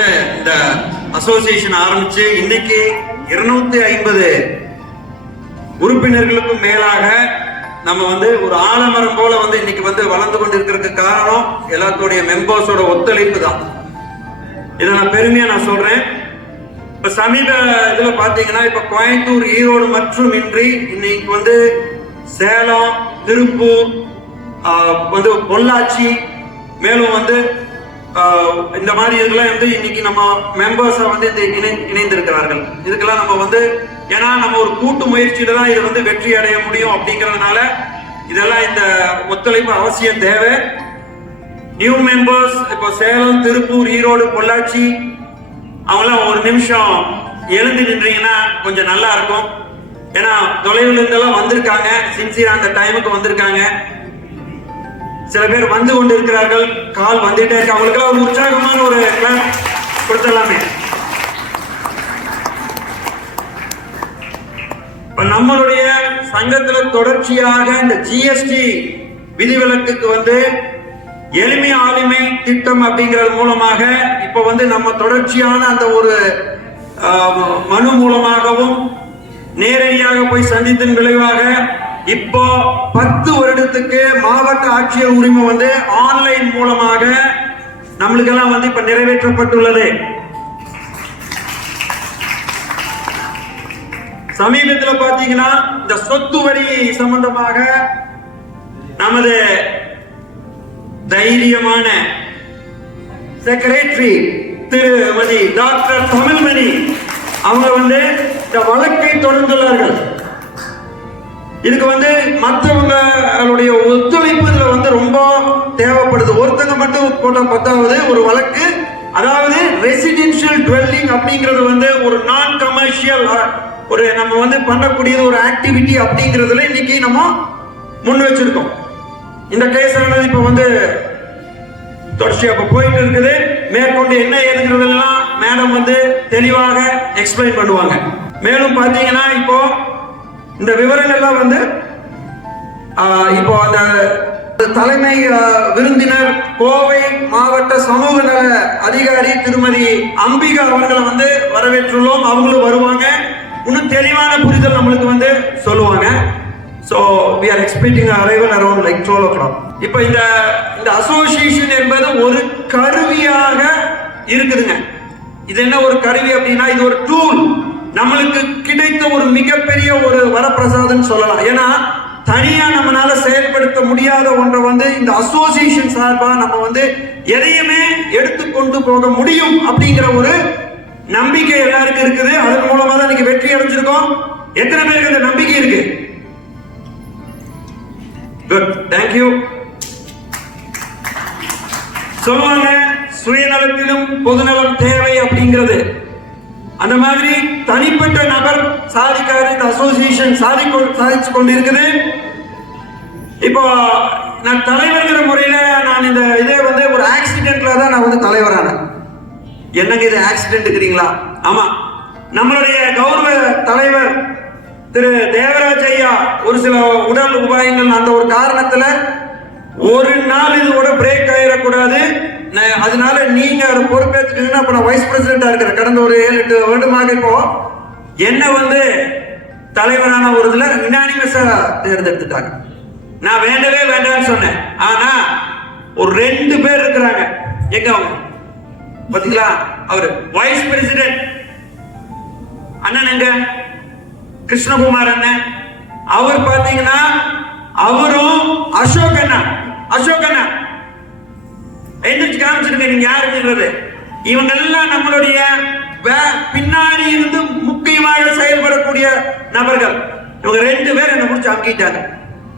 இந்த அசோசியேஷன் ஆரம்பிச்சு இன்னைக்கு 250 உறுப்பினர்களுக்கும் மேலாக நம்ம ஒரு ஆலமரம் போல இன்னைக்கு வளர்ந்து கொண்டிருக்கிறதுக்கு காரணம் எல்லாத்தோடைய மெம்பர்ஸோட ஒத்துழைப்பு தான். இதை நான் பெருமையா சொல்றேன். இப்ப சமீப இதுல பாத்தீங்கன்னா இப்ப கோயம்புத்தூர், ஈரோடு மற்றும் இன்றி இன்னைக்கு சேலம், திருப்பூர், பொள்ளாச்சி, மேலும் இந்த மாதிரி இதெல்லாம் இன்னைக்கு நம்ம மெம்பர்ஸா இணைந்திருக்கிறார்கள். இதுக்கெல்லாம் நம்ம ஏன்னா நம்ம ஒரு கூட்டு முயற்சியில தான் இது வெற்றி அடைய முடியும் அப்படிங்கறதுனால இதெல்லாம் இந்த ஒத்துழைப்பு அவசியம் தேவை. நியூ மெம்பர்ஸ் இப்போ சேலம், திருப்பூர், ஈரோடு, பொள்ளாச்சி அவங்களாம் ஒரு நிமிஷம் எழுந்து நின்றீங்கன்னா கொஞ்சம் நல்லா இருக்கும். ஏன்னா தொலைவில் இருந்தெல்லாம் வந்திருக்காங்க, சின்சியரா அந்த டைமுக்கு வந்திருக்காங்க. சில பேர் வந்து கொண்டு இருக்கிறார்கள், கால் வந்துட்டே இருக்கு. அவங்களுக்கு ஒரு உற்சாகமான ஒரு கிளாஸ் கொடுத்தலாமே. இப்ப நம்மளுடைய சங்கத்துல தொடர்ச்சியாக இந்த ஜிஎஸ்டி விதிவிலக்குக்கு எளிமை ஆளுமை திட்டம் அப்படிங்கிறது மூலமாக இப்ப நம்ம தொடர்ச்சியான அந்த ஒரு மனு மூலமாகவும் நேரடியாக போய் சந்தித்தின் விளைவாக இப்போ 10 வருடத்துக்கு மாவட்ட ஆட்சியர் உரிமை ஆன்லைன் மூலமாக நம்மளுக்கெல்லாம் இப்ப நிறைவேற்றப்பட்டுள்ளது. சமீபத்தில் பாத்தீங்கன்னா இந்த சொத்து வரி சம்பந்தமாக நமது தைரியமான செக்ரட்டரி திருமதி டாக்டர் தமிழ்மணி அவங்க இந்த வழக்கை தொடர்ந்துள்ளார்கள். இதுக்கு மற்றவங்களுடைய ஒத்துழைப்பு இதுல ரொம்ப தேவைப்படுது. ஒருத்தங்க மட்டும் போட்ட 10வது ஒரு வழக்கு, அதாவது ரெசிடென்ஷியல் டுவெல்லிங் அப்படிங்கிறது ஒரு நான் கமர்ஷியல் ஒரு நம்ம பண்ணக்கூடியது ஒரு ஆக்டிவிட்டி அப்படிங்கிறதுல இன்னைக்கு நம்ம முன் வச்சிருக்கோம். இந்த கேஸ் ஆனது இப்ப தொடர்ச்சியா போயிட்டு இருக்குது. மேற்கொண்டு என்ன ஏதுங்கிறதெல்லாம் மேடம் தெளிவாக எக்ஸ்பிளைன் பண்ணுவாங்க. மேலும் பாத்தீங்கன்னா இப்போ இந்த விவரங்கள்லாம் இப்போ அந்த தலைமை விருந்தினர் கோவை மாவட்ட சமூக நல அதிகாரி திருமதி அம்பிகா அவர்களை வரவேற்றுள்ளோம். அவங்களும் வருவாங்க, இன்னும் தெளிவான புரிதல் நம்மளுக்கு சொல்லுவாங்க. So we are expecting arrival around like 12 o'clock. இப்போ இந்த அசோசியேஷன் என்பது ஒரு கருவியாக இருக்குதுங்க. இது என்ன ஒரு கருவி அப்படின்னா இது ஒரு டூல். நம்மளுக்கு கிடைத்த ஒரு மிகப்பெரிய ஒரு வரப்பிரசாதம் சொல்லலாம். ஏன்னா தனியா நம்மளால செயல்படுத்த முடியாத ஒன்றை இந்த அசோசியேஷன் சார்பா நம்ம எதையுமே எடுத்துக்கொண்டு போக முடியும் அப்படிங்கிற ஒரு நம்பிக்கை எல்லாருக்கும் இருக்குது. அதன் மூலமா தான் இன்னைக்கு வெற்றி அடைஞ்சிருக்கோம். எத்தனை பேருக்கு இந்த நம்பிக்கை இருக்கு? Good, thank you. சொல்லுவாங்க சுயநலத்திலும் பொதுநலம் தேவை அப்படிங்கிறது. அந்த மாதிரி தனிப்பட்ட நபர் சாதிக்காத இந்த அசோசியேஷன் சாதிச்சு கொண்டு இருக்குது. இப்போ நான் தலைவர்கிற முறையில நான் இந்த இதே ஒரு ஆக்சிடென்ட்ல தான் நான் தலைவரான. என்னங்க இது ஆக்சிடென்ட்ங்கிறீங்களா? ஆமா, நம்மளுடைய கௌரவ தலைவர் திரு தேவராஜ் ஐயா ஒரு சில உடல் உபாயங்கள் அந்த ஒரு காரணத்துல ஒரு நாள் இது கூட பிரேக் ஆயிடக்கூடாது, அதனால நீங்க அதை பொறுப்பேற்றுக்கீங்கன்னா இப்ப நான் வைஸ் பிரசிடென்டா இருக்கிறேன். கடந்த ஒரு 7-8 வருடமாக இப்போ என்ன தலைவரான ஒரு இதுல யுனானிமஸா தேர்ந்தெடுத்துட்டாங்க. நான் வேண்டவே வேண்டாம்னு சொன்னேன். ஆனா ஒரு 2 பேர் இருக்கிறாங்க. எங்க அவங்க பாத்தீங்களா? அவரு வைஸ் பிரசிடென்ட் அண்ணன் எங்க கிருஷ்ணகுமார் அண்ணன். அவர் பாத்தீங்கன்னா அவரும் அசோக் அண்ணா எந்திரிச்சு காமிச்சிருக்க நீங்க யாருங்கிறது. இவங்க எல்லாம் நம்மளுடைய பின்னாடி இருந்து முக்கியமாக செயல்படக்கூடிய நபர்கள். இவங்க 2 பேர் என்ன முடிச்சு அமுக்கிட்டாங்க.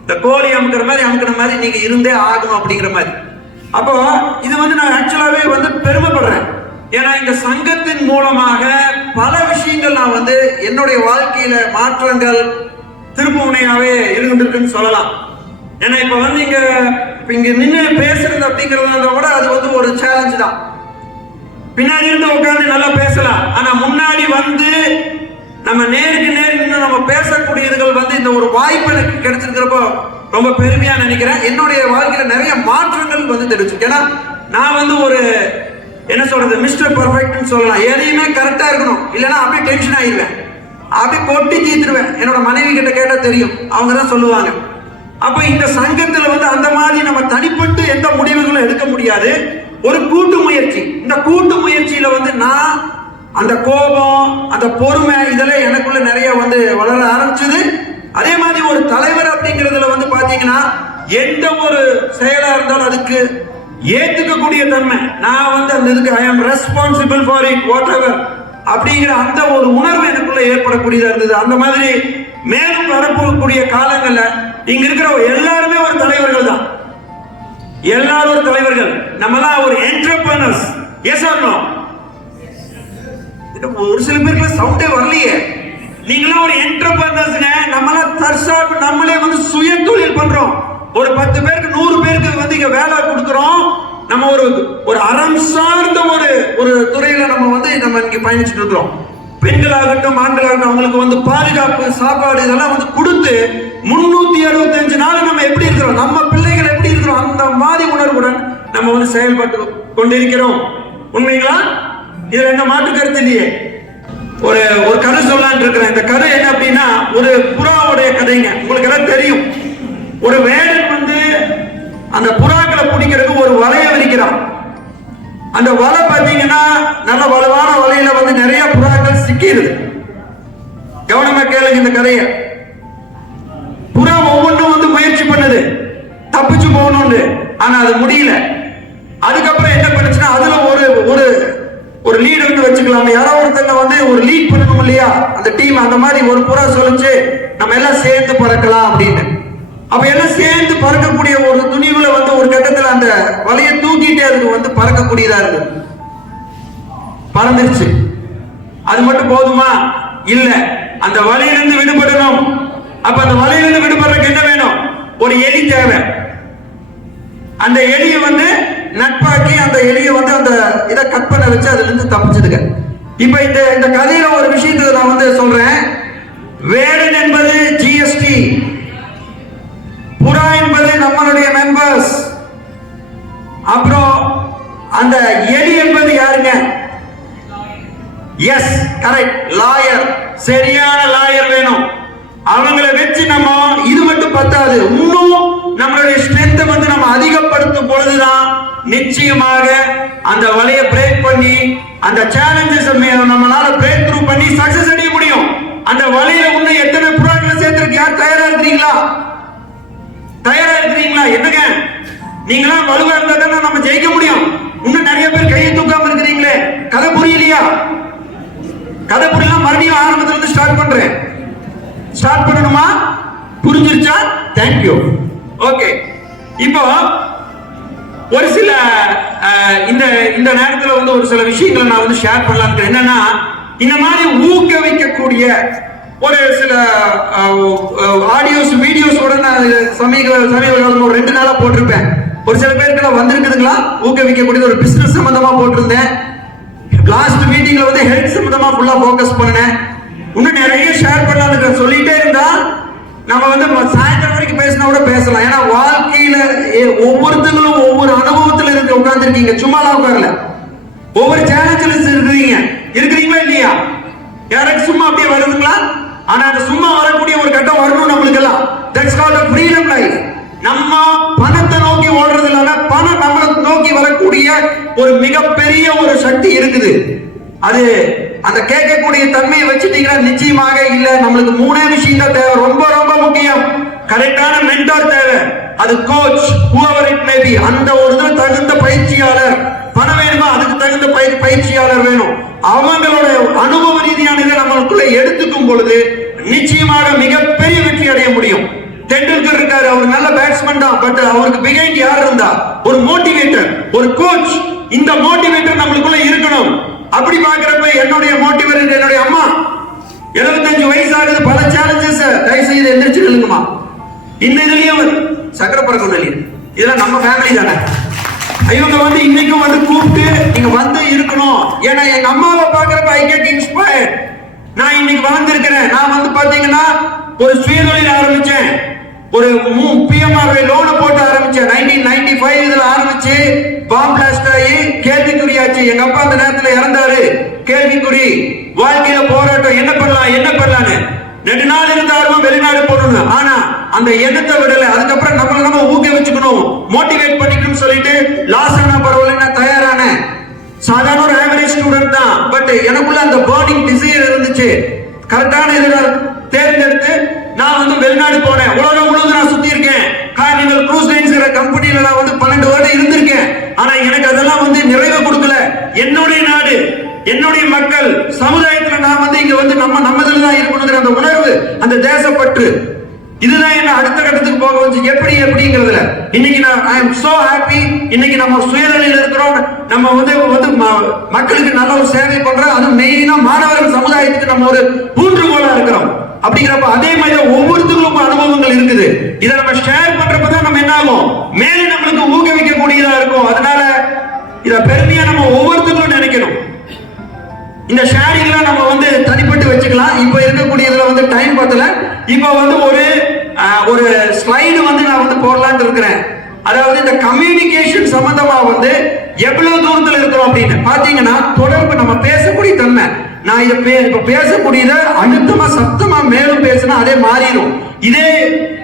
இந்த கோழி அமுக்கிற மாதிரி அமுக்கிற மாதிரி நீங்க இருந்தே ஆகணும் அப்படிங்கிற மாதிரி. அப்போ இது நான் ஆக்சுவலாவே பெருமைப்படுறேன். ஏன்னா இந்த சங்கத்தின் மூலமாக பல விஷயங்கள் நான் என்னுடைய வாழ்க்கையில மாற்றங்கள் திருப்புமுனையாவே இருந்துருக்குன்னு சொல்லலாம். ஏன்னா இப்ப இங்க நின்று பேசுறது அப்படிங்கறத விட அது ஒரு சேலஞ்ச் தான். பின்னாடி இருந்து உட்கார்ந்து நல்லா பேசலாம், ஆனா முன்னாடி நம்ம நேருக்கு நேர் நின்று நம்ம பேசக்கூடியதுகள் இந்த ஒரு வாய்ப்பு எனக்கு கிடைச்சிருக்கிறப்போ ரொம்ப பெருமையா நினைக்கிறேன். என்னுடைய வாழ்க்கையில நிறைய மாற்றங்கள் தெரிவிச்சிருக்கேன். ஏன்னா நான் ஒரு என்ன சொல்றது, மிஸ்டர் பர்ஃபெக்ட்னு சொல்லலாம். எதையுமே கரெக்டா இருக்கணும், இல்லைன்னா அப்படியே டென்ஷன் ஆயிடுவேன், அப்படியே கொட்டி தீத்துருவேன். என்னோட மனைவி கிட்ட கேட்டா தெரியும், அவங்க தான் சொல்லுவாங்க. அப்ப இந்த சங்கத்துல வந்து அந்த மாதிரி நம்ம தனிப்பட்டு எந்த முடிவுகளும் எடுக்க முடியாது. ஒரு கூட்டு முயற்சி. இந்த கூட்டு முயற்சியில வந்து நான் அந்த கோபம், அந்த பொறுமை, இதெல்லாம் எனக்குள்ள நிறைய வந்து வளர ஆரம்பிச்சது. அதே மாதிரி ஒரு தலைவர் அப்படிங்கிறதுல வந்து பாத்தீங்கன்னா எந்த ஒரு செயலா இருந்தாலும் அதுக்கு ஏத்துக்கக்கூடிய தன்மை. நான் வந்து அந்த இதுக்கு ஐ ஆம் responsible for it what ever அப்படிங்கிற அந்த ஒரு உணர்வு எனக்குள்ள ஏற்படக்கூடியதா இருந்தது. அந்த மாதிரி மேலும் வரப்போகக்கூடிய காலங்கள்ல இங்க இருக்கிற எல்லாருமே ஒரு தலைவர்கள் தான். எல்லாரும் ஒரு தலைவர்கள். நம்மலாம் ஒரு என்டர்பிரனர்ஸ். S R no? ஒரு சில பேருக்கு சவுண்டே வரலையே. நீங்களாம் ஒரு என்டர்பிரனர்ஸ்ங்க. நம்மளாம் தற்சார்பு, நம்மளே வந்து சுய தொழில் பண்றோம். ஒரு 10 பேருக்கு 100 பேருக்கு வந்து இங்க வேலை கொடுக்குறோம். நம்ம ஒரு அறம் சார்ந்த ஒரு துறையில நம்ம இங்க பயணிச்சுட்டு இருக்கிறோம். பெண்களாகட்டும் ஆண்களாகட்டும் அவங்களுக்கு வந்து பாதுகாப்பு, சாப்பாடு இதெல்லாம் வந்து கொடுத்து 365 நாள் நம்ம எப்படி இருக்கிறோம், நம்ம பிள்ளைகள் எப்படி இருக்கிறோம், அந்த மாதிரி உணர்வுடன் நம்ம வந்து செயல்பட்டு கொண்டிருக்கிறோம். உண்மைங்களா? இதுல என்ன மாற்று கருத்து இல்லையே. ஒரு கதை சொல்லலான்னு இருக்கிறேன். இந்த கதை என்ன அப்படின்னா, ஒரு புறாவுடைய கதைங்க. உங்களுக்கு எல்லாம் தெரியும். ஒரு வேடன் வந்து அந்த புறாக்களை பிடிக்கிறதுக்கு ஒரு வலையை விரிக்கிறான். அந்த வலை பார்த்தீங்கன்னா நல்ல வலுவான வலையில வந்து நிறைய புறாக்கள் சிக்கிடுது. கவனமா கேளுங்க இந்த கதையை. புறா ஒவ்வொன்றும் வந்து முயற்சி பண்ணுது தப்பிச்சு போகணும்னு, ஆனா அது முடியல. அதுக்கப்புறம் என்ன பண்ணுச்சுன்னா, அதுல ஒரு லீட் வந்து வச்சுக்கலாம். யாராவது ஒருத்தங்க வந்து ஒரு லீட் பண்ணணும் இல்லையா, அந்த டீம். அந்த மாதிரி ஒரு புறா சொல்லிச்சு, நம்ம எல்லாம் சேர்ந்து பறக்கலாம் அப்படின்னு. அப்ப எல்லாம் சேர்ந்து பறக்கக்கூடிய ஒரு துணிவுல வந்து ஒரு கட்டத்துல அந்த வலையை தூக்கிட்டே அதுக்கு வந்து பறக்கக்கூடியதா இருக்கு. பறந்துருச்சு. அது மட்டும் போதுமா? இல்ல, அந்த வலையிலிருந்து விடுபடணும். அப்ப அந்த வலையிலிருந்து விடுபடுறதுக்கு என்ன வேணும்? ஒரு எலி தேவை. அந்த எலியை வந்து நட்பாக்கி அந்த எலியை வந்து அந்த இதை கட் பண்ண வச்சு அதுல இருந்து தப்பிச்சதுங்க. இப்ப இந்த கதையில ஒரு விஷயத்தை நான் வந்து சொல்றேன். வேடன் என்பது ஜிஎஸ்டி, புறா என்பது நம்மளுடைய மெம்பர்ஸ், அப்புறம் அந்த எலி என்பது யாருங்க? Yes, correct, lawyer. சரியான லாயர் வேணும். அவங்களை வச்சு நம்ம, இது மட்டும் பத்தாது, இன்னும் நம்மளுடைய ஸ்ட்ரென்த் வந்து நம்ம அதிகப்படுத்தும் பொழுதுதான் நிச்சயமாக அந்த வலையை பிரேக் பண்ணி அந்த சேலஞ்சஸ் நம்மளால பிரேக் த்ரூ பண்ணி சக்சஸ் அடைய முடியும். அந்த வலையில இன்னும் எத்தனை புறாக்களை சேர்த்திருக்கு? யார் தயாரா இருக்கிறீங்களா? தயாரா இருக்கிறீங்களா? என்னங்க நீங்களா வலுவா இருந்தா தானே நம்ம ஜெயிக்க முடியும். இன்னும் நிறைய பேர் கையை தூக்காம இருக்கிறீங்களே. கதை புரியலையா? கதை புரியலாம். மறுபடியும் ஆரம்பத்துல இருந்து ஸ்டார்ட் பண்றேன். ஸ்டார்ட் பண்ணணுமா? புரிஞ்சிருச்சா? தேங்க்யூ. ஓகே. இப்போ ஒரு சில இந்த நேரத்தில் வந்து ஒரு சில விஷயங்களை நான் வந்து ஷேர் பண்ணலாம். என்னன்னா, இந்த மாதிரி ஊக்குவிக்கக்கூடிய ஒரு சில ஆடியோஸ் வீடியோஸோட நான் சமீப காலம் ஒரு 2 நாளா போட்டிருப்பேன். ஒரு சில பேருக்கு வந்திருக்குதுங்களா? ஊக்குவிக்கக்கூடிய ஒரு பிசினஸ் சம்பந்தமா போட்டிருந்தேன். லாஸ்ட் மீட்டிங்ல வந்து ஹெல்த் சம்பந்தமா ஃபுல்லா ஃபோக்கஸ் பண்ணேன். இன்னும் நிறைய ஷேர் பண்ணலாம்னு சொல்லிட்டே இருந்தா நம்ம வந்து சாயந்தரம் வரைக்கும் பேசினா கூட பேசலாம். ஏன்னா வாழ்க்கையில ஒவ்வொருத்தங்களும் ஒவ்வொரு அனுபவத்துல இருந்து உட்கார்ந்துருக்கீங்க. சும்மாலாம் உட்காரல. ஒவ்வொரு சேலஞ்சில் இருக்கிறீங்களா இல்லையா? யாராச்சும் சும்மா அப்படியே வருதுங்களா? ஆனா அந்த சும்மா வரக்கூடிய ஒரு கட்டம் வரணும் நம்மளுக்கு எல்லாம். That's called a freedom life. நம்ம பணத்தை நோக்கி ஓடுறது இல்ல, பணம் நம்மளை நோக்கி வரக்கூடிய ஒரு மிகப்பெரிய ஒரு சக்தி இருக்குது. அது அந்த கேட்கக்கூடிய தன்மையை வச்சுட்டீங்கன்னா நிச்சயமாக இல்ல. நம்மளுக்கு 3 விஷயம் தான் தேவை. ரொம்ப ரொம்ப முக்கியம். கரெக்டான மென்டார் தேவை. அது coach, whoever it may be. அந்த ஒரு தகுந்த பயிற்சியாளர். பணம் வேணுமா? அதுக்கு தகுந்த பயிற்சியாளர் வேணும். அவங்களோட அனுபவ ரீதியானதை நம்மளுக்குள்ள எடுத்துக்கும் பொழுது நிச்சயமாக மிகப்பெரிய வெற்றி அடைய முடியும். தெண்டுல்கர் இருக்காரு, அவர் நல்ல பேட்ஸ்மேன் தான். பட் அவருக்கு பிகைண்ட் யார் இருந்தா? ஒரு மோட்டிவேட்டர், ஒரு கோச். இந்த மோட்டிவேட்டர் நம்மளுக்குள்ள இருக்கணும். அப்படி பாக்குறப்ப என்னுடைய மோட்டிவேட்டர் என்னுடைய அம்மா. 75 வயசு ஆகுது. பல சேலஞ்சஸ். தயவு செய்து எந்திரிச்சு நில்லுங்கம்மா. இந்த இதுலயும் சக்கர பறக்கும் இதெல்லாம் நம்ம ஃபேமிலி தானே. இவங்க வந்து இன்னைக்கும் வந்து கூப்பிட்டு நீங்க வந்து இருக்கணும். ஏன்னா எங்க அம்மாவை பாக்குறப்ப ஐ கெட் இன்ஸ்பயர்ட். நான் இன்னைக்கு வளர்ந்திருக்கிறேன். நான் வந்து பாத்தீங்கன்னா ஒரு சுயதொழில் ஆரம்பிச்சேன். ஒரு பிஎம்ஆர்ஐ லோனை போட்டு ஆரம்பிச்சேன். 1995 இதுல ஆரம்பிச்சு பாம் பிளாஸ்ட் ஆகி கேள்விக்குறியாச்சு. எங்க அப்பா அந்த நேரத்துல இறந்தாரு, கேள்விக்குறி, வாழ்க்கையில போராட்டம், என்ன பண்ணலான்னு நெடுநாள் இருந்த ஆர்வம் வெளிநாடு போகணும். ஆனா அந்த எண்ணத்தை விடல. அதுக்கப்புறம் நம்ம ஊக்குவிச்சுக்கணும், மோட்டிவேட் பண்ணிக்கணும்னு சொல்லிட்டு லாஸ் ஆனா பரவாயில்ல நான் தயாரானேன். சாதாரண ஒரு ஆவரேஜ் ஸ்டூடெண்ட் தான், பட் எனக்குள்ள அந்த பர்னிங் டிசைர் இருந்துச்சு. கரெக்டான இதை தேர்ந்தெடுத்து நான் வெளிநாடு போனேன். உலகம் முழுவதும் நான் சுத்தி இருக்கேன். கார்னிவல் க்ரூஸ் லைன்ஸ்ங்கிற கம்பெனில நான் 12 வருடம் இருந்திருக்கேன். ஆனா எனக்கு அதெல்லாம் நிறைவை கொடுக்கல. என்னுடைய நாடு, என்னுடைய மக்கள், சமுதாயத்துல நான் இங்க நம்மதுல தான் இருக்கணுங்கிற அந்த உணர்வு, அந்த தேசப்பற்று, இதுதான் என்ன அடுத்த கட்டத்துக்கு போக வச்சு. எப்படிங்கிறதுல இன்னைக்கு நான் ஐ அம் சோ ஹாப்பி. இன்னைக்கு நம்ம சுயநிலையில இருக்கிறோம். நம்ம மக்களுக்கு நல்ல ஒரு சேவை பண்றோம். அது மெயினா மாணவர்கள் சமுதாயத்துக்கு நம்ம ஒரு ஊன்றுகோலா இருக்கிறோம். அப்படிங்கிறப்ப அதே மாதிரி ஒவ்வொருத்தருக்கும் அனுபவங்கள் இருக்குது. இதை நம்ம ஷேர் பண்றப்பதான் நம்ம என்ன ஆகும், மேலே நம்மளுக்கு ஊக்குவிக்க கூடியதா இருக்கும். அதனால இத பெருமையா நம்ம ஒவ்வொருத்தரும் நினைக்கணும். இந்த ஷேரிங்லாம் நம்ம தனிப்பட்டு வச்சுக்கலாம். இப்ப இருக்கக்கூடியதுல டைம் பத்தல. இப்ப ஒரு ஸ்லைடு நான் போடலான்னு இருக்கிறேன். அதாவது இந்த கம்யூனிகேஷன் சம்பந்தமா எவ்வளவு தூரத்துல இருக்கிறோம் அப்படின்னு பாத்தீங்கன்னா, தொடர்பு நம்ம பேசக்கூடிய தன்மை. நான் இப்ப பேசக்கூடியத அழுத்தமா சத்தமா மேலும் பேசினா அதே மாறிடும். இதே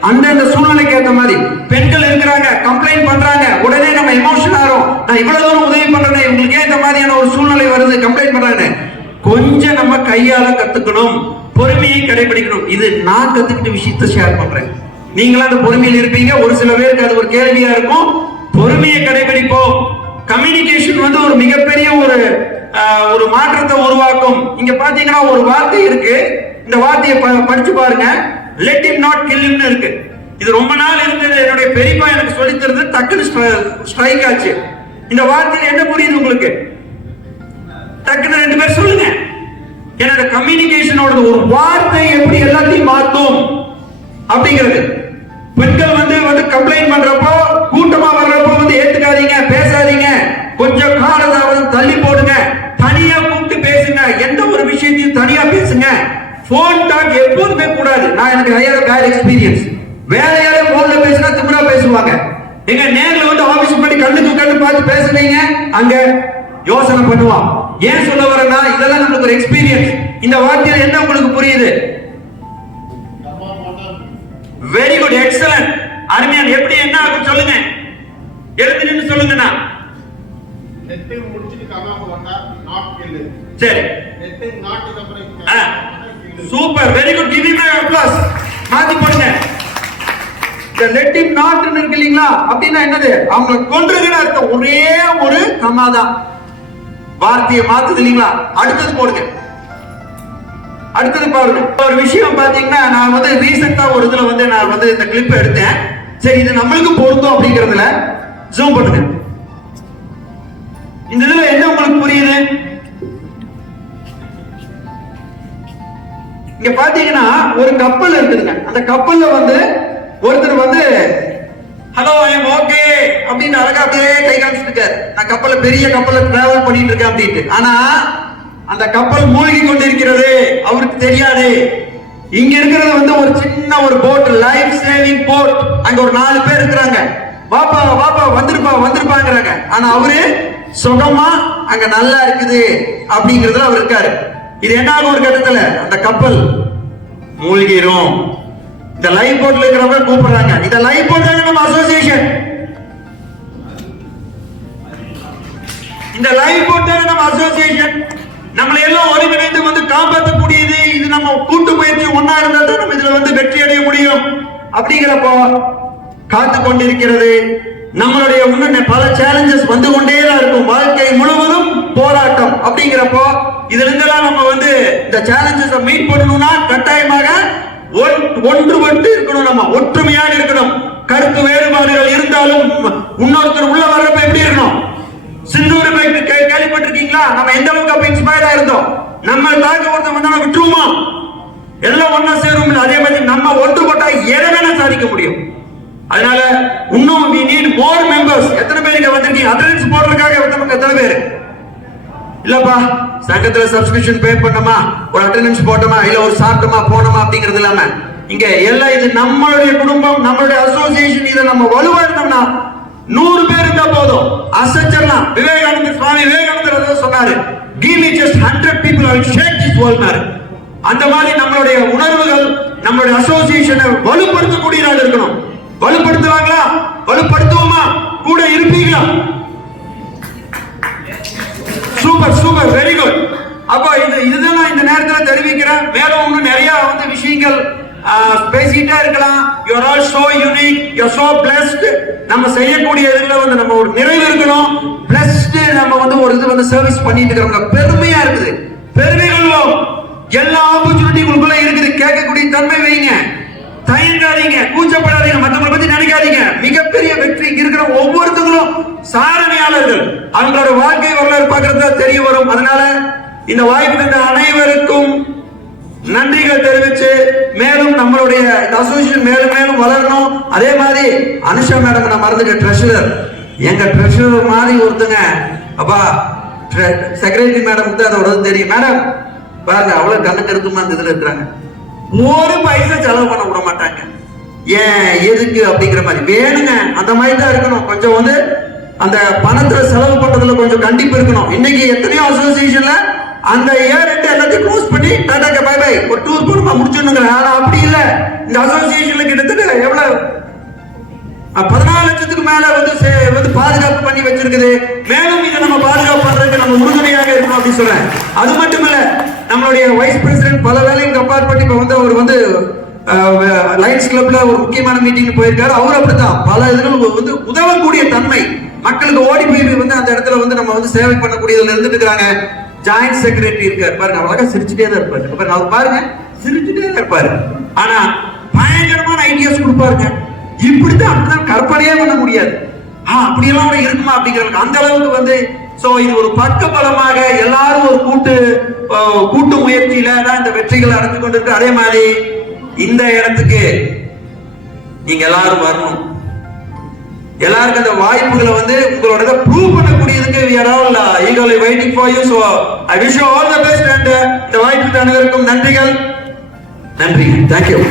அந்தந்த சூழ்நிலைக்கு ஏற்ற மாதிரி பெண்கள் இருக்கிறாங்க, கம்ப்ளைண்ட் பண்றாங்க, உடனே நம்ம எமோஷன் ஆகிறோம். நான் இவ்வளவு தூரம் உதவி பண்றேன், உங்களுக்கு இந்த மாதிரியான ஒரு சூழ்நிலை வருது, கம்ப்ளைண்ட் பண்றாங்க. கொஞ்சம் நம்ம கையால கத்துக்கணும், பொறுமையை கடைபிடிக்கணும். இது நான் கத்துக்கிட்ட விஷயத்தை ஷேர் பண்றேன். நீங்களும் அந்த பொறுமையில் இருப்பீங்க. ஒரு சில பேருக்கு அது ஒரு கேள்வியா இருக்கும். பொறுமையை கடைபிடிப்போம். கம்யூனிகேஷன் ஒரு மிகப்பெரிய ஒரு மாற்றத்தை உருவாக்கும். இங்க பாத்தீங்கன்னா ஒரு வார்த்தை இருக்கு. இந்த வார்த்தையை படிச்சு பாருங்க. லெட் ஹிம் நாட் கில் ஹிம்னு இருக்கு. இது ரொம்ப நாள் இருந்தது. என்னுடைய பெரியப்பா எனக்கு சொல்லி தருது. டக்குனு ஸ்ட்ரைக் ஆச்சு. இந்த வார்த்தையில என்ன புரியுது உங்களுக்கு? டக்குனு 2 பேர் சொல்லுங்க. என்னோட கம்யூனிகேஷனோட ஒரு வார்த்தை எப்படி எல்லாத்தையும் மாத்தும் அப்படிங்கிறது. பெண்கள் கம்ப்ளைண்ட் பண்றப்போ, கூட்டமா வர்றப்போ ஏத்துக்காதீங்க, பேசாதீங்க, கொஞ்சம் காலதாவது தள்ளி போடுங்க, தனியா கூப்பிட்டு பேசுங்க. எந்த ஒரு விஷயத்தையும் தனியா பேசுங்க. போன் டாக் எப்போதுமே கூடாது. நான் எனக்கு ஹையர் எக்ஸ்பீரியன்ஸ். வேலையால போன்ல பேசினா திமிரா பேசுவாங்க. எங்க நேர்ல ஆபீஸ் பண்ணி கண்ணுக்கு கண்ணு பார்த்து பேசுவீங்க, அங்க யோசனை பண்ணுவான். ஏன் சொல்ல வரேன்னா, இதெல்லாம் நமக்கு ஒரு எக்ஸ்பீரியன்ஸ். இந்த வார்த்தையில என்ன உங்களுக்கு புரியுது? வெரி குட், எக்ஸலன்ட், அருமையான. எப்படி என்ன ஆகும் சொல்லுங்க, எழுதி நின்னு சொல்லுங்கண்ணா. சரி, super, very good, give me applause. மாத்தி போடுங்க. இந்த லெட் ஹிம் நாட் இருக்கு இல்லீங்களா, அப்படின்னா என்னது? அவங்க கொன்றுகிற அர்த்தம். ஒரே ஒரு கமாதான் வார்த்தையை மாத்துது இல்லீங்களா. அடுத்தது போடுங்க. அடுத்தது பாருங்க. ஒரு விஷயம் பாத்தீங்கன்னா, நான் ரீசெண்டா ஒரு இதுல நான் இந்த கிளிப் எடுத்தேன். சரி, இது நம்மளுக்கு பொருந்தும் அப்படிங்கறதுல ஜூம் பண்ணுங்க. இந்த இதுல என்ன உங்களுக்கு புரியுது? இங்க பாத்தீங்கன்னா ஒரு கப்பல் இருக்குதுங்க. அந்த கப்பல்ல ஒருத்தர் ஹலோ ஐ எம் ஓகே அப்படின்னு அழகா அப்படியே கை காமிச்சிட்டு இருக்காரு. நான் கப்பல்ல, பெரிய கப்பல்ல டிராவல் பண்ணிட்டு இருக்கேன் அப்படின்ட்டு. ஆனா அந்த கப்பல் மூழ்கி கொண்டிருக்கிறது, அவருக்கு தெரியாது. இங்க இருக்கிறது ஒரு சின்ன ஒரு போட், லைஃப் சேவிங் போட். அங்க ஒரு 4 பேர் இருக்கிறாங்க. வாப்பா வந்திருப்பாங்கிறாங்க. ஆனா அவரு சுகமா அங்க நல்லா இருக்குது அப்படிங்கறதுல அவர் இருக்காரு. இது என்ன ஆகும்? ஒரு கட்டத்துல அந்த கப்பல் மூழ்கிரும். இந்த லைஃப் போட்ல இருக்கிறவங்க கூப்பிடுறாங்க. இந்த லைஃப் போட் நம்ம அசோசியேஷன். இந்த லைஃப் போட் நம்ம அசோசியேஷன் நம்மளை எல்லாம் ஒருங்கிணைந்து காப்பாற்றக்கூடியது. இது நம்ம கூட்டு முயற்சி ஒன்னா இருந்தா தான் நம்ம இதுல வெற்றி அடைய முடியும். அப்படிங்கிறப்போ காத்து கொண்டிருக்கிறது நம்மளுடைய முன்ன பல சேலஞ்சஸ் கொண்டே தான் இருக்கும். வாழ்க்கை முழுவதும் போராட்டம். அப்படிங்கிறப்போ இதுல இருந்தெல்லாம் நம்ம இந்த சேலஞ்சஸ் மீட் பண்ணணும்னா கட்டாயமாக ஒன்றுபட்டு இருக்கணும். நம்ம ஒற்றுமையாக இருக்கணும். கருத்து வேறுபாடுகள் இருந்தாலும் இன்னொருத்தர் உள்ள வர்றப்ப எப்படி இருக்கணும்? சிந்தூர் கேள்விப்பட்டிருக்கீங்களா? நம்ம எந்த அளவுக்கு அப்ப இன்ஸ்பயர்டா இருந்தோம். நம்ம தாக்க ஒருத்தர் வந்தா விட்டுருவோமா? எல்லாம் ஒன்னா சேரும். அதே மாதிரி நம்ம ஒன்றுபட்டா எதை வேணா சாதிக்க முடியும். அதனால இன்னும் we need more members. எத்தனை பேர் இங்க வந்திருக்கீங்க? அட்டெண்டன்ஸ் போடுறதுக்காக எத்தனை பேர்? இல்லப்பா, சங்கத்துல சப்ஸ்கிரிப்ஷன் பே பண்ணமா, ஒரு அட்டெண்டன்ஸ் போட்டோமா, இல்ல ஒரு சாப்பிட்டோமா போனோமா அப்படிங்கிறது இல்லாம இங்க எல்லாம் இது நம்மளுடைய குடும்பம், நம்மளுடைய அசோசியேஷன். இதை நம்ம வலுவா இருந்தோம்னா 100 பேர் இருந்தா போதும், அசைச்சிடலாம். சுவாமி விவேகானந்தர் சொன்னாரு, give me just 100 people, I will shake this world. அந்த மாதிரி நம்மளுடைய உணர்வுகள் நம்மளுடைய அசோசியேஷனை வலுப்படுத்தக்கூடியதாக இருக்கணும். வலுப்படுத்துவாங்களா? வலுப்படுத்துவோமா? கூட இருப்பீங்களா? Super super, very good. அப்போ இதுதான் நான் இந்த நேரத்தில் தெரிவிக்கிறேன். மேலும் இன்னும் நிறைய விஷயங்கள் பேசிட்டே இருக்கலாம். you are all so unique, you are so blessed. நம்ம செய்யக்கூடிய இதுல நம்ம ஒரு நிறைவு இருக்கணும். blessed, நம்ம ஒரு இது சர்வீஸ் பண்ணிட்டு இருக்கோம். பெருமையா இருக்குது. பெருமை கொள்வோம். எல்லா ஆப்பர்ச்சுனிட்டி உங்களுக்குள்ள இருக்குது. கேட்கக்கூடிய தன்மை வைங்க. தயங்காதீங்க, கூச்சப்படாதீங்க, மற்றவங்களை பத்தி நினைக்காதீங்க. மிகப்பெரிய வெற்றி இருக்கிற ஒவ்வொருத்தங்களும் சாதனையாளர்கள். அவங்களோட வாழ்க்கை வரலாறு பார்க்கறதா தெரிய வரும். அதனால இந்த வாய்ப்பு தந்த அனைவருக்கும் நன்றிகள் தெரிவிச்சு, மேலும் நம்மளுடைய அசோசியேஷன் மேலும் மேலும் வளரணும். அதே மாதிரி அனுஷா மேடம் நான் மறந்துட்ட, ட்ரெஷரர், எங்க ட்ரெஷரர் மாதிரி ஒருத்தங்க. அப்பா செக்ரட்டரி மேடம் தான் அதோட தெரியும். மேடம் பாருங்க, அவ்வளவு கண்ணு கருத்துமா அந்த இதுல இருக்கிறாங்க. ஒரு பைசா செலவு பண்ண விட மாட்டாங்க. ஏன் எதுக்கு அப்படிங்கிற மாதிரி வேணுங்க. அந்த மாதிரி தான் இருக்கணும். கொஞ்சம் அந்த பணத்துல செலவு பண்றதுல கொஞ்சம் கண்டிப்பு இருக்கணும். இன்னைக்கு எத்தனையோ அசோசியேஷன்ல அந்த இயர் எல்லாத்தையும் க்ளோஸ் பண்ணி டாடா பை பை ஒரு டூர் போடுமா முடிச்சுடுங்க. ஆனா அப்படி இல்ல. இந்த அசோசியேஷன்ல கிட்டத்தட்ட எவ்வளவு 14 லட்சத்துக்கு மேல பாதுகாப்பு பண்ணி வச்சிருக்குது. மேலும் இதை நம்ம பாதுகாப்பு பண்றதுக்கு நம்ம உறுதுணையாக இருக்கணும் அப்படின்னு சொல்றேன். அது மட்டும் இல்ல, நம்மளுடைய வைஸ் பிரசிடென்ட் பல வேலையும் கம்பேர் பண்ணி இப்ப அவர் லைன்ஸ் கிளப்ல ஒரு முக்கியமான மீட்டிங் போயிருக்காரு. அவர் அப்படித்தான் பல இதுகள் உதவக்கூடிய தன்மை, மக்களுக்கு ஓடி போய் அந்த இடத்துல நம்ம சேவை பண்ணக்கூடியதுல இருந்துட்டு இருக்காங்க. ஜாயிண்ட் செக்ரட்டரி இருக்காரு பாருங்க, அழகா சிரிச்சுட்டே தான் இருப்பாரு. அவர் பாருங்க சிரிச்சுட்டே தான் இருப்பாரு. ஆனா பயங்கரமான ஐடியாஸ் கொடுப்பாருங்க. இப்படித்தான் அப்படிதான் கற்பனையே பண்ண முடியாது. அப்படியெல்லாம் கூட இருக்குமா அப்படிங்கிறது அந்த அளவுக்கு இது ஒரு பக்க பலமாக எல்லாரும் ஒரு கூட்டு முயற்சியில தான் இந்த வெற்றிகள் அடைஞ்சு கொண்டிருக்கு. அதே மாதிரி இந்த இடத்துக்கு நீங்க எல்லாரும் வரணும். எல்லாருக்கும் அந்த வாய்ப்புகளை உங்களோட prove பண்ணக்கூடியதுக்கு we are all eagerly waiting for you. So I wish you all the best and இந்த வாய்ப்புக்கு அனைவருக்கும் நன்றிகள். நன்றி. Thank you.